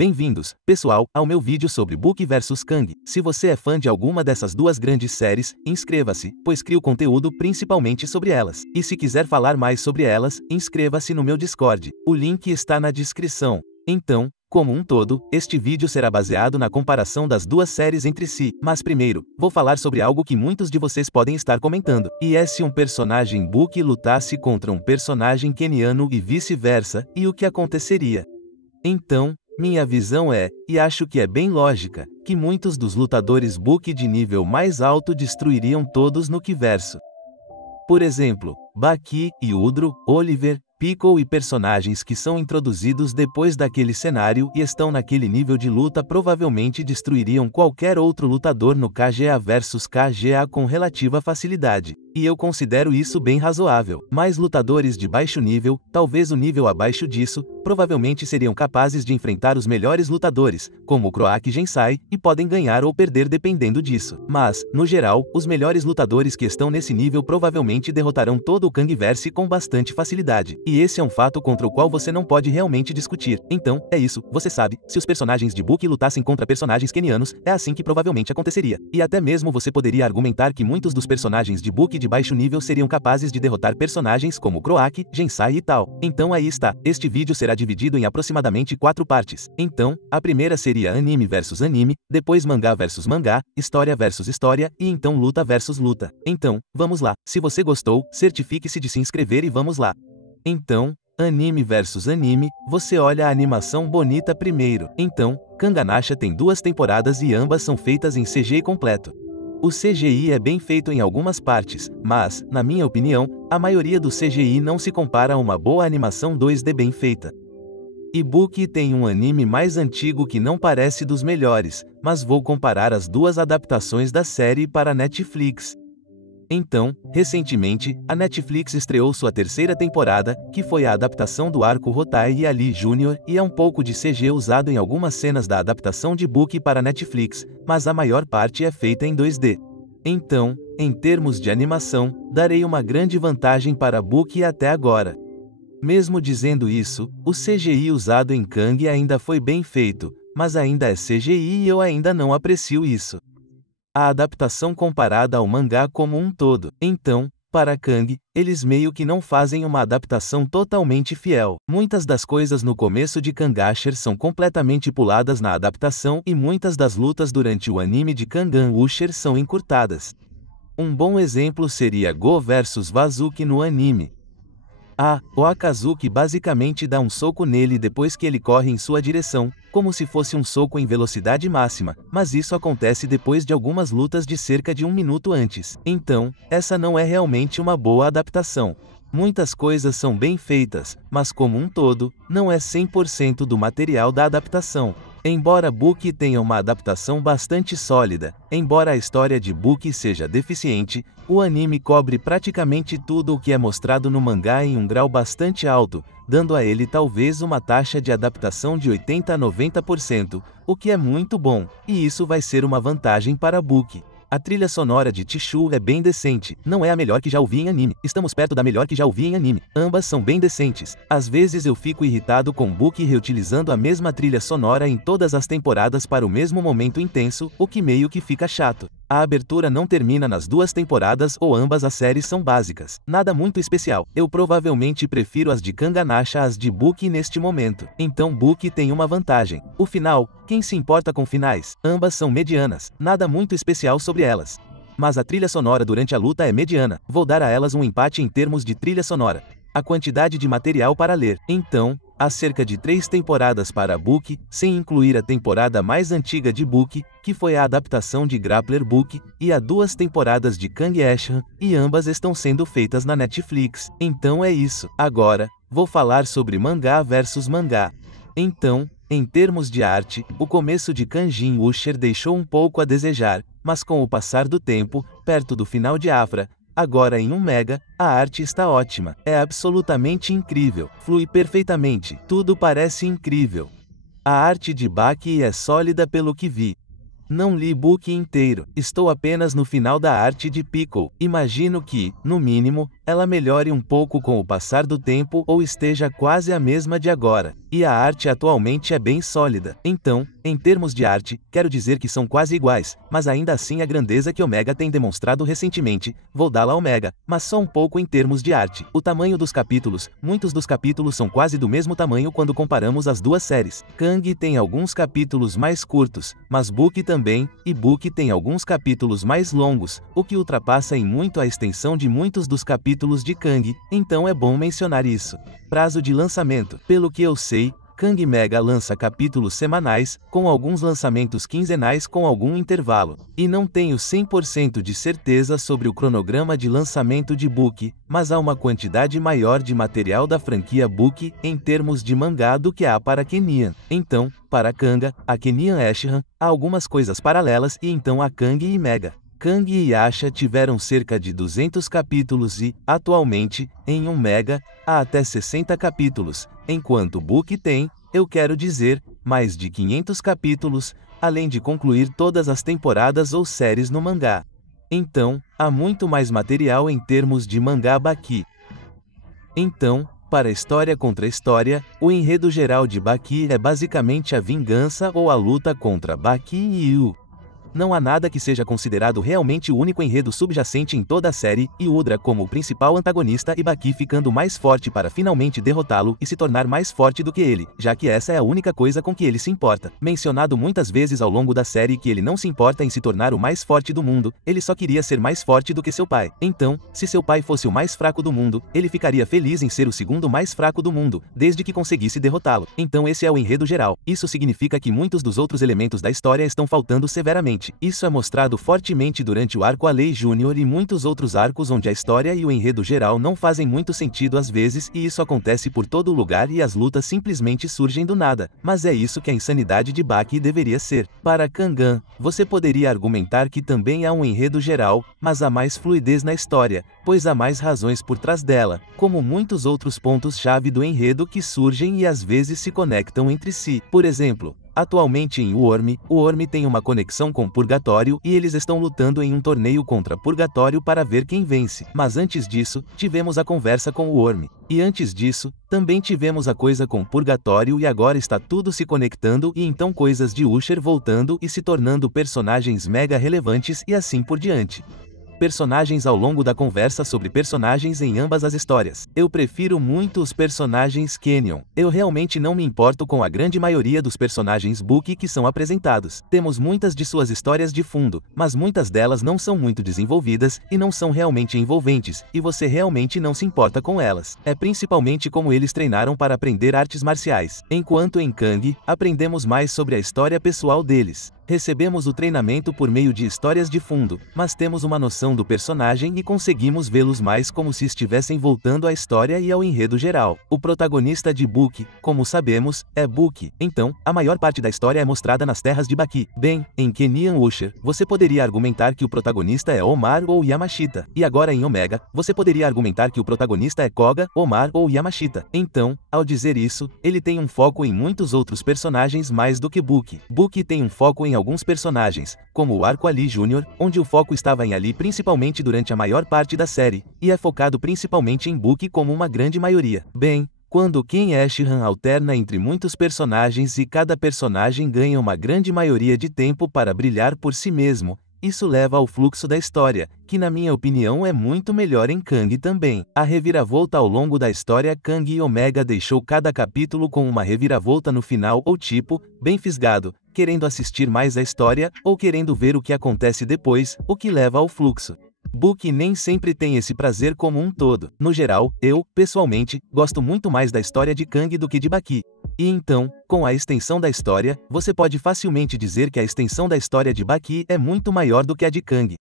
Bem-vindos, pessoal, ao meu vídeo sobre Book vs Kang. Se você é fã de alguma dessas duas grandes séries, inscreva-se, pois crio conteúdo principalmente sobre elas. E se quiser falar mais sobre elas, inscreva-se no meu Discord. O link está na descrição. Então, como um todo, este vídeo será baseado na comparação das duas séries entre si, mas primeiro, vou falar sobre algo que muitos de vocês podem estar comentando, e é se um personagem Book lutasse contra um personagem keniano e vice-versa, e o que aconteceria. Então, minha visão é, e acho que é bem lógica, que muitos dos lutadores Book de nível mais alto destruiriam todos no Kiverso. Por exemplo, Baki, Yudro, Oliver, Piccolo e personagens que são introduzidos depois daquele cenário e estão naquele nível de luta provavelmente destruiriam qualquer outro lutador no KGA vs KGA com relativa facilidade. E eu considero isso bem razoável. Mas lutadores de baixo nível, talvez o nível abaixo disso, provavelmente seriam capazes de enfrentar os melhores lutadores, como o Croak Gensai, e podem ganhar ou perder dependendo disso. Mas, no geral, os melhores lutadores que estão nesse nível provavelmente derrotarão todo o Kangverse com bastante facilidade. E esse é um fato contra o qual você não pode realmente discutir. Então, é isso, você sabe, se os personagens de Book lutassem contra personagens kenianos, é assim que provavelmente aconteceria. E até mesmo você poderia argumentar que muitos dos personagens de Book de baixo nível seriam capazes de derrotar personagens como Croak, Gensai e tal. Então aí está, este vídeo será dividido em aproximadamente 4 partes. Então, a primeira seria anime versus anime, depois mangá versus mangá, história versus história, e então luta versus luta. Então, vamos lá, se você gostou, certifique-se de se inscrever e vamos lá. Então, anime versus anime, você olha a animação bonita primeiro. Então, Kanganasha tem 2 temporadas e ambas são feitas em CGI completo. O CGI é bem feito em algumas partes, mas, na minha opinião, a maioria do CGI não se compara a uma boa animação 2D bem feita. E Book tem um anime mais antigo que não parece dos melhores, mas vou comparar as duas adaptações da série para a Netflix. Então, recentemente, a Netflix estreou sua 3ª temporada, que foi a adaptação do arco Rotai e Ali Jr., e é um pouco de CG usado em algumas cenas da adaptação de Book para a Netflix, mas a maior parte é feita em 2D. Então, em termos de animação, darei uma grande vantagem para Book até agora. Mesmo dizendo isso, o CGI usado em Kang ainda foi bem feito, mas ainda é CGI e eu ainda não aprecio isso. A adaptação comparada ao mangá como um todo. Então, para Kang, eles meio que não fazem uma adaptação totalmente fiel. Muitas das coisas no começo de Kangasher são completamente puladas na adaptação e muitas das lutas durante o anime de Kangan Usher são encurtadas. Um bom exemplo seria Go vs Vazuki no anime. O Akazuki basicamente dá um soco nele depois que ele corre em sua direção, como se fosse um soco em velocidade máxima, mas isso acontece depois de algumas lutas de cerca de 1 minuto antes. Então, essa não é realmente uma boa adaptação. Muitas coisas são bem feitas, mas como um todo, não é 100% do material da adaptação. Embora Book tenha uma adaptação bastante sólida, embora a história de Book seja deficiente, o anime cobre praticamente tudo o que é mostrado no mangá em um grau bastante alto, dando a ele talvez uma taxa de adaptação de 80 a 90%, o que é muito bom, e isso vai ser uma vantagem para Book. A trilha sonora de Chishu é bem decente, não é a melhor que já ouvi em anime, estamos perto da melhor que já ouvi em anime, ambas são bem decentes. Às vezes eu fico irritado com Book reutilizando a mesma trilha sonora em todas as temporadas para o mesmo momento intenso, o que meio que fica chato. A abertura não termina nas 2 temporadas ou ambas as séries são básicas. Nada muito especial. Eu provavelmente prefiro as de Kanganasha às de Book neste momento. Então Book tem uma vantagem. O final, quem se importa com finais? Ambas são medianas. Nada muito especial sobre elas. Mas a trilha sonora durante a luta é mediana. Vou dar a elas um empate em termos de trilha sonora. A quantidade de material para ler. Então, há cerca de 3 temporadas para Book, sem incluir a temporada mais antiga de Book, que foi a adaptação de Grappler Book, e há 2 temporadas de Kangashan, e ambas estão sendo feitas na Netflix. Então é isso. Agora, vou falar sobre mangá versus mangá. Então, em termos de arte, o começo de Kanjin Usher deixou um pouco a desejar, mas com o passar do tempo, perto do final de Afra, agora em 1 mega, a arte está ótima. É absolutamente incrível. Flui perfeitamente. Tudo parece incrível. A arte de Baki é sólida pelo que vi. Não li Book inteiro. Estou apenas no final da arte de Piccolo. Imagino que, no mínimo, ela melhore um pouco com o passar do tempo ou esteja quase a mesma de agora. E a arte atualmente é bem sólida. Então, em termos de arte, quero dizer que são quase iguais, mas ainda assim a grandeza que Omega tem demonstrado recentemente, vou dá-la a Omega, mas só um pouco em termos de arte. O tamanho dos capítulos, muitos dos capítulos são quase do mesmo tamanho quando comparamos as duas séries. Kang tem alguns capítulos mais curtos, mas Book também, e Book tem alguns capítulos mais longos, o que ultrapassa em muito a extensão de muitos dos capítulos de Kang, então é bom mencionar isso. Prazo de lançamento. Pelo que eu sei, Kang Mega lança capítulos semanais, com alguns lançamentos quinzenais com algum intervalo. E não tenho 100% de certeza sobre o cronograma de lançamento de Book, mas há uma quantidade maior de material da franquia Book, em termos de mangá do que há para Kenian. Então, para Kanga, a Kenian Ashihan, há algumas coisas paralelas e então há Kang e Mega. Kang e Asha tiveram cerca de 200 capítulos e, atualmente, em um Mega, há até 60 capítulos, enquanto Book tem, eu quero dizer, mais de 500 capítulos, além de concluir todas as temporadas ou séries no mangá. Então, há muito mais material em termos de mangá Baki. Então, para História contra História, o enredo geral de Baki é basicamente a vingança ou a luta contra Baki e Yu. Não há nada que seja considerado realmente o único enredo subjacente em toda a série, e Udra como o principal antagonista e Baki ficando mais forte para finalmente derrotá-lo e se tornar mais forte do que ele, já que essa é a única coisa com que ele se importa. Mencionado muitas vezes ao longo da série que ele não se importa em se tornar o mais forte do mundo, ele só queria ser mais forte do que seu pai. Então, se seu pai fosse o mais fraco do mundo, ele ficaria feliz em ser o segundo mais fraco do mundo, desde que conseguisse derrotá-lo. Então esse é o enredo geral. Isso significa que muitos dos outros elementos da história estão faltando severamente. Isso é mostrado fortemente durante o arco Alley Jr. e muitos outros arcos onde a história e o enredo geral não fazem muito sentido às vezes e isso acontece por todo lugar e as lutas simplesmente surgem do nada, mas é isso que a insanidade de Baki deveria ser. Para Kangan, você poderia argumentar que também há um enredo geral, mas há mais fluidez na história, pois há mais razões por trás dela, como muitos outros pontos-chave do enredo que surgem e às vezes se conectam entre si. Por exemplo, atualmente em Worm, o Worm tem uma conexão com Purgatório e eles estão lutando em um torneio contra Purgatório para ver quem vence. Mas antes disso, tivemos a conversa com o Worm. E antes disso, também tivemos a coisa com Purgatório e agora está tudo se conectando e então coisas de Usher voltando e se tornando personagens mega relevantes e assim por diante. Personagens ao longo da conversa sobre personagens em ambas as histórias. Eu prefiro muito os personagens Canyon. Eu realmente não me importo com a grande maioria dos personagens Book que são apresentados. Temos muitas de suas histórias de fundo, mas muitas delas não são muito desenvolvidas e não são realmente envolventes, e você realmente não se importa com elas. É principalmente como eles treinaram para aprender artes marciais. Enquanto em Kang, aprendemos mais sobre a história pessoal deles. Recebemos o treinamento por meio de histórias de fundo, mas temos uma noção do personagem e conseguimos vê-los mais como se estivessem voltando à história e ao enredo geral. O protagonista de Book, como sabemos, é Book, então, a maior parte da história é mostrada nas terras de Baki. Bem, em Kenian Usher, você poderia argumentar que o protagonista é Omar ou Yamashita, e agora em Omega, você poderia argumentar que o protagonista é Koga, Omar ou Yamashita. Então, ao dizer isso, ele tem um foco em muitos outros personagens mais do que Book. Book tem um foco em alguns personagens, como o arco Ali Jr., onde o foco estava em Ali principalmente durante a maior parte da série, e é focado principalmente em Book como uma grande maioria. Bem, quando Ken Ashihan alterna entre muitos personagens e cada personagem ganha uma grande maioria de tempo para brilhar por si mesmo, isso leva ao fluxo da história, que na minha opinião é muito melhor em Kang também. A reviravolta ao longo da história Kang e Omega deixou cada capítulo com uma reviravolta no final ou tipo, bem fisgado, querendo assistir mais a história, ou querendo ver o que acontece depois, o que leva ao fluxo. Book nem sempre tem esse prazer como um todo. No geral, eu, pessoalmente, gosto muito mais da história de Kang do que de Baki. E então, com a extensão da história, você pode facilmente dizer que a extensão da história de Baki é muito maior do que a de Kang.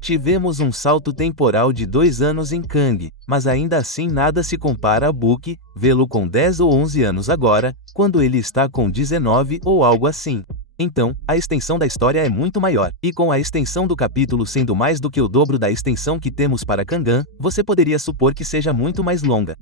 Tivemos um salto temporal de 2 anos em Kang, mas ainda assim nada se compara a Book, vê-lo com 10 ou 11 anos agora, quando ele está com 19 ou algo assim. Então, a extensão da história é muito maior, e com a extensão do capítulo sendo mais do que o dobro da extensão que temos para Kangan, você poderia supor que seja muito mais longa.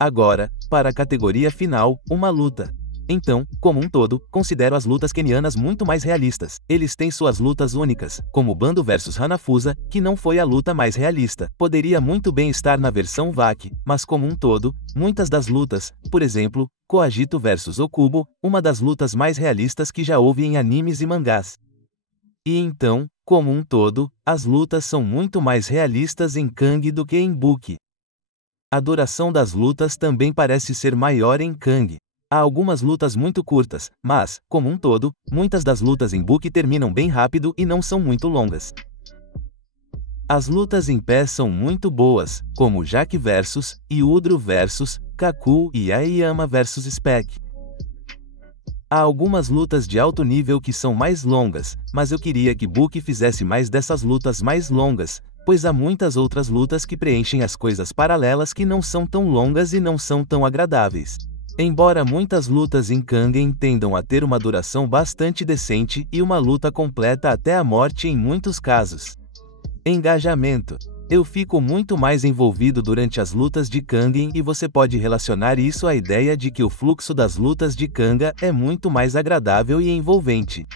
Agora, para a categoria final, uma luta. Então, como um todo, considero as lutas quenianas muito mais realistas. Eles têm suas lutas únicas, como Bando vs Hanafusa, que não foi a luta mais realista. Poderia muito bem estar na versão VAC, mas como um todo, muitas das lutas, por exemplo, Koagito vs Okubo, uma das lutas mais realistas que já houve em animes e mangás. E então, como um todo, as lutas são muito mais realistas em Kang do que em Book. A duração das lutas também parece ser maior em Kang. Há algumas lutas muito curtas, mas, como um todo, muitas das lutas em Book terminam bem rápido e não são muito longas. As lutas em pé são muito boas, como Jaque vs Yudro vs Kaku e Aiyama vs Spec. Há algumas lutas de alto nível que são mais longas, mas eu queria que Book fizesse mais dessas lutas mais longas, pois há muitas outras lutas que preenchem as coisas paralelas que não são tão longas e não são tão agradáveis. Embora muitas lutas em Kangen tendam a ter uma duração bastante decente e uma luta completa até a morte em muitos casos. Engajamento. Eu fico muito mais envolvido durante as lutas de Kangen e você pode relacionar isso à ideia de que o fluxo das lutas de Kanga é muito mais agradável e envolvente.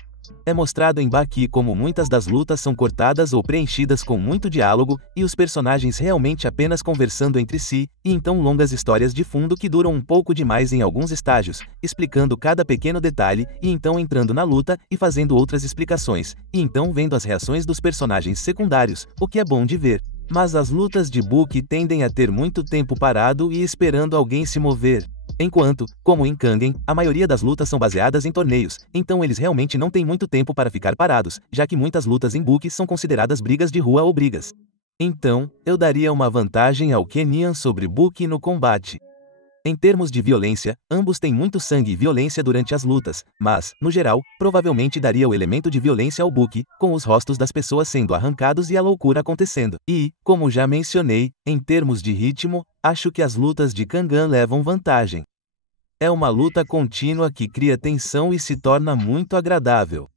É mostrado em Baki como muitas das lutas são cortadas ou preenchidas com muito diálogo, e os personagens realmente apenas conversando entre si, e então longas histórias de fundo que duram um pouco demais em alguns estágios, explicando cada pequeno detalhe, e então entrando na luta e fazendo outras explicações, e então vendo as reações dos personagens secundários, o que é bom de ver. Mas as lutas de Book tendem a ter muito tempo parado e esperando alguém se mover. Enquanto, como em Kangen, a maioria das lutas são baseadas em torneios, então eles realmente não têm muito tempo para ficar parados, já que muitas lutas em Book são consideradas brigas de rua ou brigas. Então, eu daria uma vantagem ao Kenian sobre Book no combate. Em termos de violência, ambos têm muito sangue e violência durante as lutas, mas, no geral, provavelmente daria o elemento de violência ao Book, com os rostos das pessoas sendo arrancados e a loucura acontecendo. E, como já mencionei, em termos de ritmo, acho que as lutas de Kangan levam vantagem. É uma luta contínua que cria tensão e se torna muito agradável.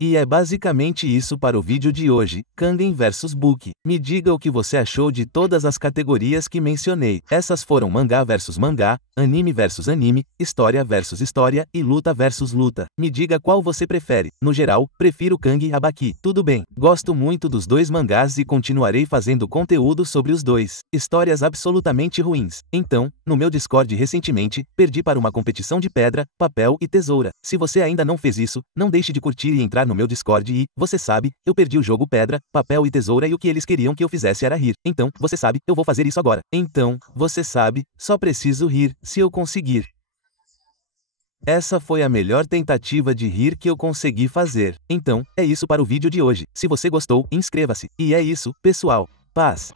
E é basicamente isso para o vídeo de hoje, Kangen vs Book. Me diga o que você achou de todas as categorias que mencionei. Essas foram mangá versus mangá, anime versus anime, história versus história e luta versus luta. Me diga qual você prefere. No geral, prefiro Kang a Baki. Tudo bem. Gosto muito dos dois mangás e continuarei fazendo conteúdo sobre os dois. Histórias absolutamente ruins. Então, no meu Discord recentemente, perdi para uma competição de pedra, papel e tesoura. Se você ainda não fez isso, não deixe de curtir e entrar no meu Discord e, você sabe, eu perdi o jogo pedra, papel e tesoura e o que eles queriam que eu fizesse era rir. Então, você sabe, eu vou fazer isso agora. Então, você sabe, só preciso rir, se eu conseguir. Essa foi a melhor tentativa de rir que eu consegui fazer. Então, é isso para o vídeo de hoje. Se você gostou, inscreva-se. E é isso, pessoal. Paz.